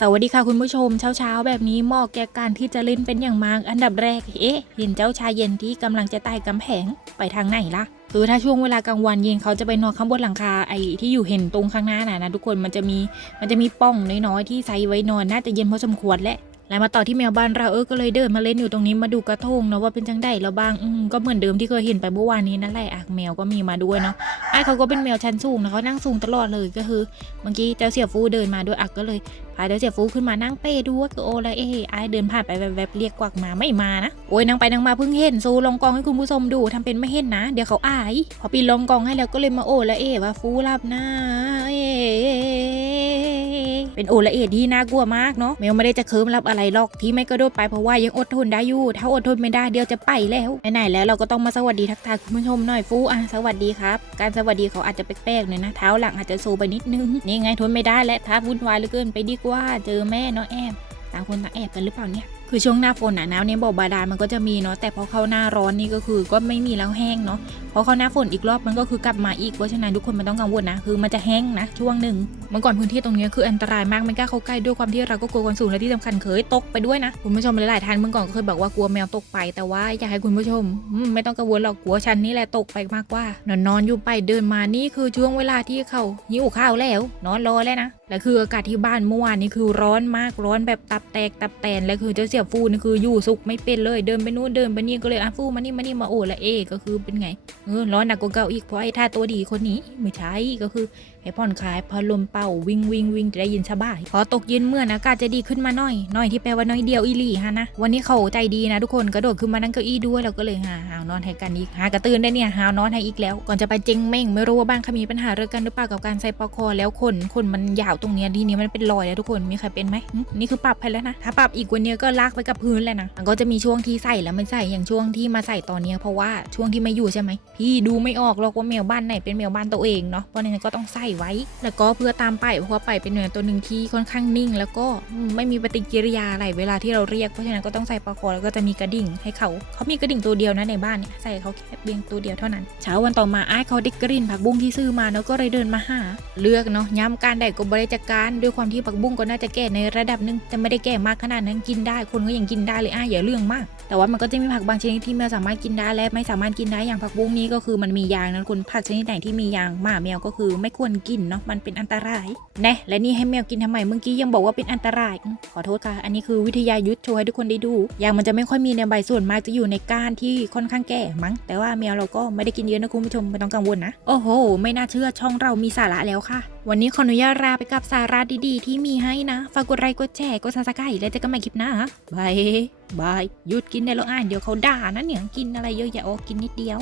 สวัสดีค่ะคุณผู้ชมเช้าเช้าๆ แบบนี้เหมาะแก่การที่จะเล่นเป็นอย่างมากอันดับแรก เอ๊ะ เห็นเจ้าชายเย็นที่กำลังจะไต่กำแพงไปทางไหนล่ะคือถ้าช่วงเวลากลางวันเย็นเขาจะไปนอนข้างบนหลังคาไอ้ที่อยู่เห็นตรงข้างหน้าน่ะนะทุกคนมันจะมีมันจะมีป้องน้อยๆที่ใส่ไว้นอนน่าจะเย็นพอสมควรแหละ แล้วมาต่อที่แมวบ้านเราเออก็เลยเดินมาเล่นอยู่ตรงนี้มาดูกระทงเนาะว่าเป็นจังได้แล้วบ้างอืมก็เหมือนเดิมที่เคยเห็นไปเมื่อวานนี้นั่นแหละอะแมวก็มีมาด้วยเนาะไอ้เขาก็เป็นแมวชั้นสูงนะเขานั่งสูงตลอดเลยก็คือเมื่อกี้เจ้าเสี่ยฟูเดินมาด้วยอักก็เลยพาเจ้าเสี่ยฟูขึ้นมานั่งเป้ดูว่าคือโอละเอ้ไอ้เดินผ่านไปแวบๆเรียกกวักมาไม่มานะโอ้ยนั่งไปนั่งมาเพิ่งเห็นซูลองกองให้คุณผู้ชมดูทำเป็นไม่เห็นนะ เดี๋ยวเขาอาย พอปีนลองกองให้แล้วก็เลยมาโอละเอ้ว่าฟูรับหน้าเอ้ เป็นโอละเอที่น่ากลัวมากเนาะแมวไม่ได้จะเคิมรับอะไรหรอกที่ไม่กระโดดไปเพราะว่ายังอดทนได้อยู่ ถ้าอดทนไม่ได้เดี๋ยวจะไปแล้วไหนๆแล้วเราก็ต้องมาสวัสดีทักทายคุณผู้ชมหน่อยฟูอะสวัสดีครับ การสวัสดีเขาอาจจะแปลกๆหน่อยนะเท้าหลังอาจจะโซไปนิดนึงนี่ไงทนไม่ได้และท้าวุ่นวายเหลือเกินไปดีกว่าเจอแม่เนาะแอบต่างคนต่างแอบกันหรือเปล่าเนี่ย คือช่วงหน้าฝนหนาหนาวเนี่ยบ่อบาดาลมันก็จะมีเนาะแต่พอเข้าหน้าร้อนนี่ก็คือก็ไม่มีแล้วแห้งเนาะพอเข้าหน้าฝนอีกรอบมันก็คือกลับมาอีกเพราะฉะนั้นทุกคนไม่ต้องกังวลนะคือมันจะแห้งนะช่วงหนึ่งเมื่อก่อนพื้นที่ตรงนี้คืออันตรายมากไม่กล้าเข้าใกล้ด้วยความที่เราก็กลัวความสูงและที่สำคัญเคยตกไปด้วยนะคุณผู้ชมหลายๆท่านเมื่อก่อนก็เคยบอกว่ากลัวแมวตกไป แต่ว่าอยากให้คุณผู้ชมมไม่ต้องกังวลหรอกกลัวฉันนี่แหละตกไปมากกว่านอนนอนอยู่ไปเดินมานี่คือช่วงเวลาที่เขาหิวข้าวแล้ว นอนรอแล้วนะและคืออากาศที่บ้านเมื่อวานนี้คือร้อนมากร้อนแบบตับแตกตับแตนและคือเจ้าเสี่ยฟูนี่คืออยู่สุขไม่เป็นเลยเดินไปนู่นเดินไปนี่ก็เลยอะฟูมานี่มานี่มาโอละเอก็คือเป็นไงเออร้อนหนักกว่าเก่าอีกเพราะไอ้ท่าตัวดีคนนี้ไม่ใช่ก็คือ ให้ผ่อนคลายพอลมเป่าวิ่งวิ่งวิ่งจะได้ยินสบาย พอตกเย็นเมื่อนอากาศจะดีขึ้นมาหน่อยหน่อยที่แปลว่าน้อยเดียวอีหลี่ฮะนะวันนี้เขาใจดีนะทุกคนกระโดดขึ้นมานั่งเก้าอี้ด้วยเราก็เลยหาหาวนอนให้กันอีกหากระตื่นได้เนี่ยหาวนอนให้อีกแล้ว ก่อนจะไปเจงเม่งไม่รู้ว่าบ้านเขามีปัญหาเรื่องกันหรือเปล่ากับการใส่ปลอกคอแล้วขนขนมันยาวตรงเนี้ยทีนี้มันเป็นรอยแล้วทุกคนมีใครเป็นไหมนี่คือปรับไปแล้วนะถ้าปรับอีกว่านี้ก็ลากไปกับพื้นเลยนะมันก็จะมีช่วงที่ใส่แล้วไม่ใส่อย่างช่วงที่มาใส่ตอนนี้เพราะว่าช่วงที่ไม่อยู่ใช่ไหมพี่ดูไม่ออกหรอกว่าแมวบ้านไหนเป็นแมวบ้านตัวเองเนาะเพราะนั้นก็ต้องใส่ไว้ แล้วก็เพื่อตามไปเพราะว่าไปเป็นแมวยตัวหนึ่งที่ค่อนข้างนิ่ง แล้วก็ไม่มีปฏิกิริยาอะไรเวลาที่เราเรียกเพราะฉะนั้นก็ต้องใส่ปลอกคอแล้วก็จะมีกระดิ่งให้เขา เขามีกระดิ่งตัวเดียวนะในบ้านเนี่ยใส่เขาแค่เพียงตัวเดียวเท่านั้น เช้าวันต่อมาไอ้เขาได้กลิ่นผักบุ้งที่ซื้อมาแล้วก็เลยเดินมาหา เลือกเนาะย้ำการใดก็บริจัดการด้วยความที่ผักบุ้งก็น่าจะแก่ในระดับหนึ่งแต่ไม่ได้แก่มากขนาดนั้นกินได้คนก็ยังกินได้เลยอ้าอย่าเรื่องมาก แต่ว่ามันก็จะมีผักบางชนิดที่แมวสามารถกินได้และไม่สามารถกินได้อย่างผักบุ้งนี้ก็คือมันมียางนะคุณผักชนิดไหนที่มียางหมาแมวก็คือไม่ควรกินเนาะมันเป็นอันตรายน่และนี่ให้แมวกินทำไมเมื่อกี้ยังบอกว่าเป็นอันตราย ขอโทษค่ะ อันนี้คือวิทยายุทธโชว์ให้ทุกคนได้ดูยางมันจะไม่ค่อยมีในใบส่วนมากจะอยู่ในก้านที่ค่อนข้างแก่มั้ง แต่ว่าแมวเราก็ไม่ได้กินเยอะนะคุณผู้ชมไม่ต้องกังวลนะ โอ้โห ไม่น่าเชื่อช่องเรามีสาระแล้วค่ะ วันนี้ขออนุญาตลาไปกับสาระดีๆ ที่มีให้นะฝากกดไลค์กดแชร์กดซับสไครต์แล้วเจอกันใหม่คลิปหน้าบายบายหยุดกินได้แล้วอ่านเดี๋ยวเขาด่านะเนี่ยกินอะไรเยอะแยะโอ้กินนิดเดียว